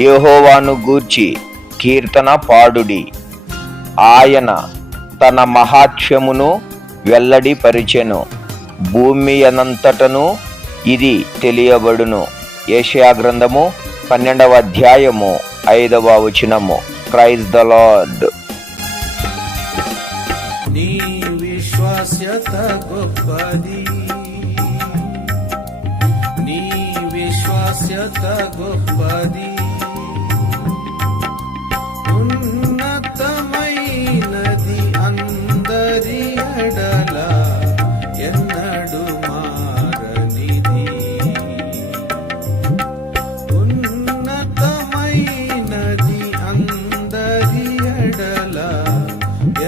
యెహోవాను గూర్చి కీర్తన పాడుడి. ఆయన తన మహాత్మ్యమును వెల్లడిపరిచెను. భూమి అనంతటను ఇది తెలియబడును. యెషయా గ్రంథము 12వ అధ్యాయము 5వ వచనము. Praise the Lord. నీ విశ్వాస్యత గొప్పది, నీ విశ్వాస్యత గొప్పది, ఉన్నతమైనది అందరి ఎడల ఎన్నడు మారనిది. ఉన్నతమైనది అందరి ఎడల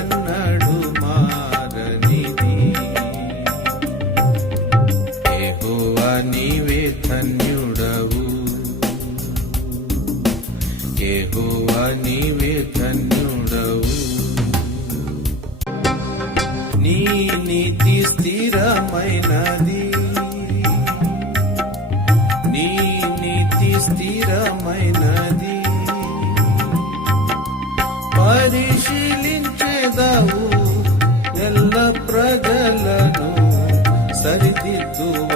ఎన్నడు మారనిది. యెహోవా నీవే ధన్యుడవు, యెహోవా నీవే ధన్యుడవు. నీ నీతి స్థిరమైనది, నీ నీతి స్థిరమైనది. పరిశీలించెదవు ఎల్ల ప్రజలను, సరిదిద్దువ